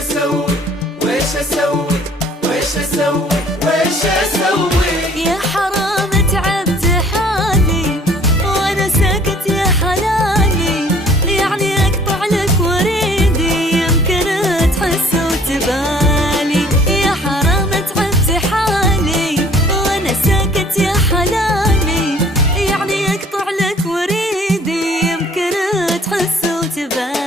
اسوي ويش اسوي ويش اسوي ويش اسوي؟ يا حرام تعبت حالي وانا ساكت يا حلالي، يعني اقطع لك وريدي يمكن تحس وتبالي. يا حرام تعبت حالي وانا ساكت يا حلالي، يعني اقطع لك وريدي يمكن تحس وتبالي.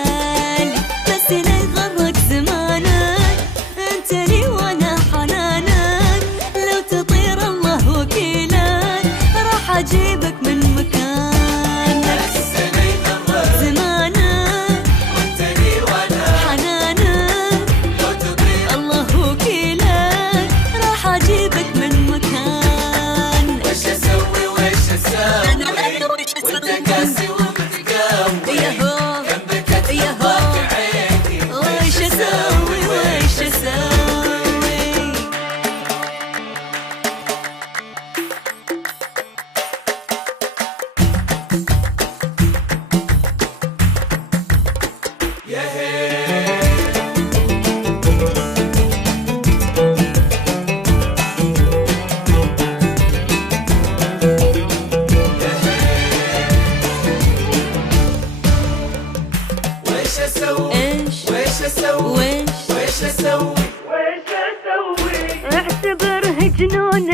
بس لا يغرك زمانك انت لي وانا حنانك، لو تطير الله وكيلك راح اجيبك من مكانك. بس لا يغرك زمانك وانت لي وانا حنانك، لو تطير الله وكيلك راح اجيبك من مكانك. ويش اسوي ويش اسوي؟ وانت قاسي ومتقوي ياهو جنبك اتحبك عيني. ويش اسوي ويش اسوي؟ يا هي ويش اسوي ايش ويش اسوي ويش ويش اسوي ويش اسوي؟ اعتبره جنون